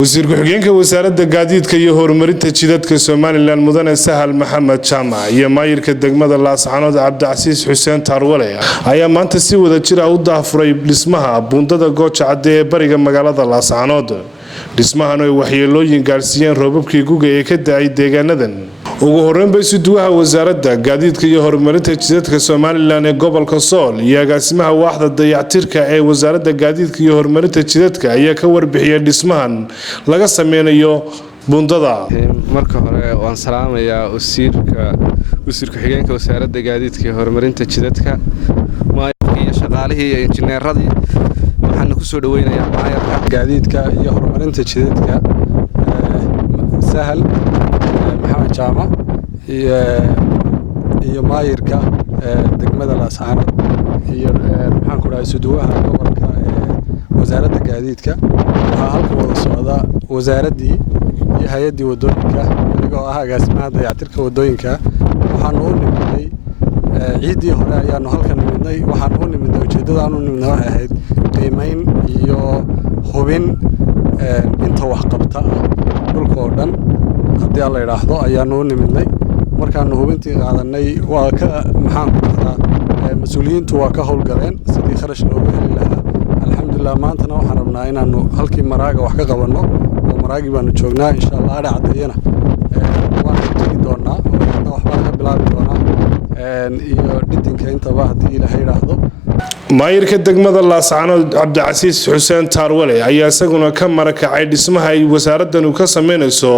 wasiir ku-xigeenka wasaaradda gaadiidka iyo horumarinta jidadka Soomaaliland mudane Sahal Maxamed Jaamac iyo maayirka degmada Laascaanood Cabdicasiis Xuseen Tarwale ayaa maanta si wada jir ah u daafuray dhismaha buundada Gooja Cadde ee bariga magaalada Laascaanood. dhismahan ay waxyeelooyin gaarsiiyeen roobabkii guga ee ka da'ay deegaanadan. ugu horreyn bay suduwaha wasaaradda gaadiidka iyo horumarinta jidadka Soomaaliland ee gobolka Sool iyo agaasimaha waaxda dayactirka ee wasaaradda gaadiidka iyo horumarinta jidadka ayaa ka warbixiyay dhismahan laga sameynayo buundada. marka hore waan salaamayaa wasiir ku-xigeenka wasaaradda gaadiidka iyo horumarinta jidadka maayirka iyo shaqaalihii iyo injineeradii waxaan ku soo dhaweynayaa maayirka gaadiidka iyo horumarinta jidadka Sahal Maxamed Jaamac iyo maayirka degmada Laascaanood iyo maxaan ku dhahay suduwaha gobolka wasaaradda gaadiidka waxaa halka wada socda wasaaraddii iyo hay'addii wadooyinka anigoo ah agaasimaha dayactirka wadooyinka waxaan u nimidnay ciidii hore ayaanu halkan nimidnay waxaan u nimidnay ujeedada aan u nimidnay waxay ahayd qiimeyn iyo hubin inta wax qabta dhulka oo dhan haddii la yiraahdo ayaanu u nimidnay markaanu hubintii qaadanay waa ka maxaan ku dhahaa mas'uuliyiintu waa ka howlgaleen sidii kharash loogu heli lahaa alxamdulillah maantana waxaan rabnaa inaanu halkii maraaga wax ka qabanno oo maraagi baanu joognaa insha Allah aad cadeeyana waan tagi doonaa oo wax baan ka bilaabi doonaa iyo dhidinka intaba haddii Ilaahay yiraahdo. maayirka degmada Laascaanood Cabdicasiis Xuseen Tarwale ayaa isaguna ka marakacay dhismaha ay wasaaraddan ka sameynayso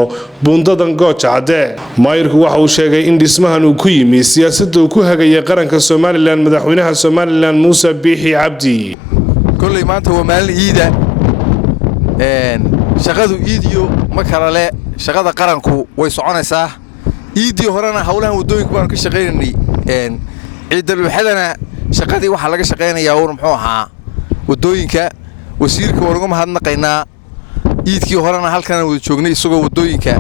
buundadan Gooja Cadde. maayirku waxa uu sheegay in dhismahan uu ku yimi siyaasadda uu ku hagayay qaranka Soomaaliland madaxweynaha Soomaaliland Muuse Biixi Cabdi. kulli maanta waa maalin ciida shaqadu ciidiyo ma kala le shaqada qaranku way soconaysaa ciidii horena hawlahan wadooyinka baan ka shaqeynay ciidda waxadana shaqadii waxa laga shaqeynayaa oo muxuu ahaa wadooyinka wasiirka warga mahadnaqaynaa ciidkii horena halkan wada joognay isagoo wadooyinka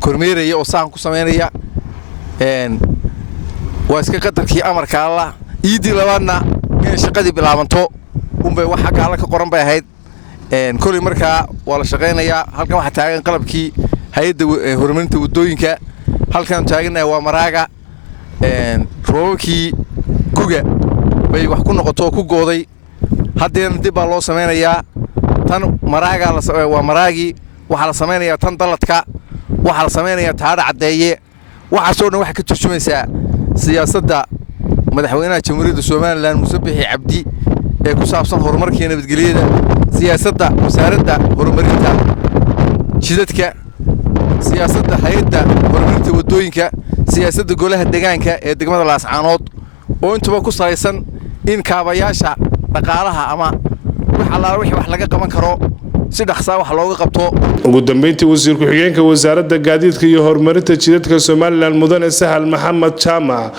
kormeeraya oo saan ku sameynaya waa iska qadarkii amarka Allah ciidii labaadna in shaqadii bilaabanto bay waxa gaala ka qoran bay ahayd kulli markaa waa la shaqeynayaa halkan waxa taagan qalabkii hay'adda horumarinta wadooyinka halkan taaganahay waa maraaga roobkii guga bay wax ku noqoto ku gooday haddana dib baa loo sameynayaa tan maraaga waa maraagi waxa la sameynayaa tan daladka waxa la sameynayaa taada cadeeye waxa soo dhan waxa ka turjumaysaa siyaasadda madaxweynaha jamhuuriyadda Soomaaliland Muuse Biixi Cabdi ee ku saabsan horumarka nabadgelyada siyaasadda wasaaradda horumarinta jidadka siyaasadda hay'adda horumarinta wadooyinka siyaasadda golaha deegaanka ee degmada Laascaanood oo intuba ku salaysan in kaabayaasha dhaqaalaha ama wixii wax laga qaban karo si dhakhso wax looga qabto. ugu dambeyntii wasiir ku-xigeenka wasaaradda gaadiidka iyo horumarinta jidadka Soomaaliland mudane Sahal Maxamed Jaamac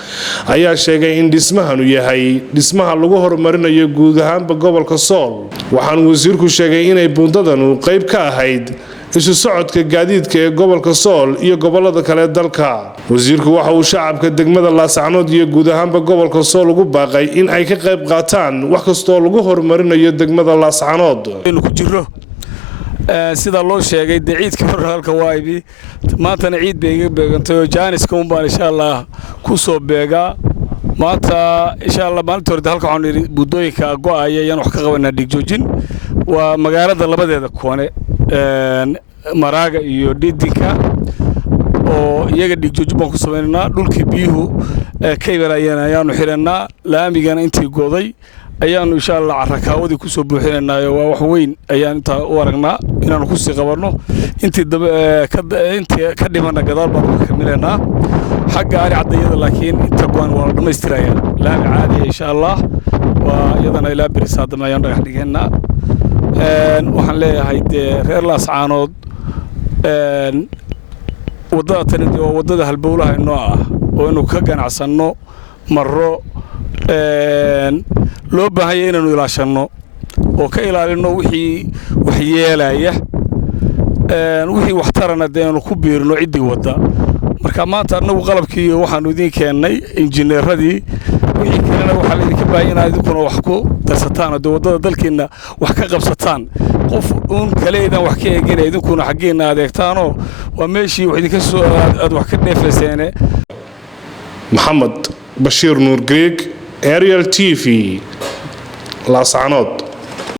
ayaa sheegay in dhismahan uu yahay dhismaha lagu horumarinayo guud ahaan gobolka Sool waxaan wasiirku sheegay inay buundadan qayb ka ahayd isu socodka gaadiidka ee gobolka Sool iyo gobolada kale dalka. wasiirku waxa uu shacabka degmada Laascaanood iyo guud ahaan gobolka Sool ugu baaqay in ay ka qayb qaataan wax kasta oo lagu horumarinayo degmada Laascaanood. inuu ku jiro sida loo sheegay ciidkii hore halka waaybi maantana ciid bay iga beegantay oo jaaniska un baan insha Allah ku soo beegaa maanta insha Allah maalinta hore halka waxaan buundooyinka go'aya ayaan wax ka qabanaa dhigjoojin waa magaalada labadeeda koone maraaga iyo dhidinka oo iyaga dhigjoojin baan ku sameynaa dhulkii biyuhu ka ibalayeen ayaanu xiranaa laamigana intii goday ayaanu insha Allah carakaawadi ku soo buuxinaynaa waa wax weyn ayaan inta u aragnaa inaanu ku sii qabanno intii ka dhimana gadaal baan ka kamilaynaa xagga ari cadeeyada laakiin inta go'an waa la dhameystirayaa laami caadi insha Allah waa iyadana ilaa birisaadama ayaan dhagax dhigaynaa waxaan leeyahay reer Laascaanood wadada tani waa wadada halbowlaha inoo ah oo inuu ka ganacsanno marro loo baahan yahay inaanu ilaashano oo ka ilaalino wixii wax yeelaya wixii wax tarana deenu ku biirno cidii wada marka maanta anagu qalabkii waxaanu idin keenay injineeradii wixii kalena waxaa laydinka baahan inaad idinkuna wax ku darsataan oo waddada dalkiinna wax ka qabsataan qof uun kaleedan wax ka eegina idinkuna xaggiinna adeegtaanoo waa meeshii wax idinka soo aad wax ka dheefayseene maxamed bashiir nuur greeg Ariel TV laascanood.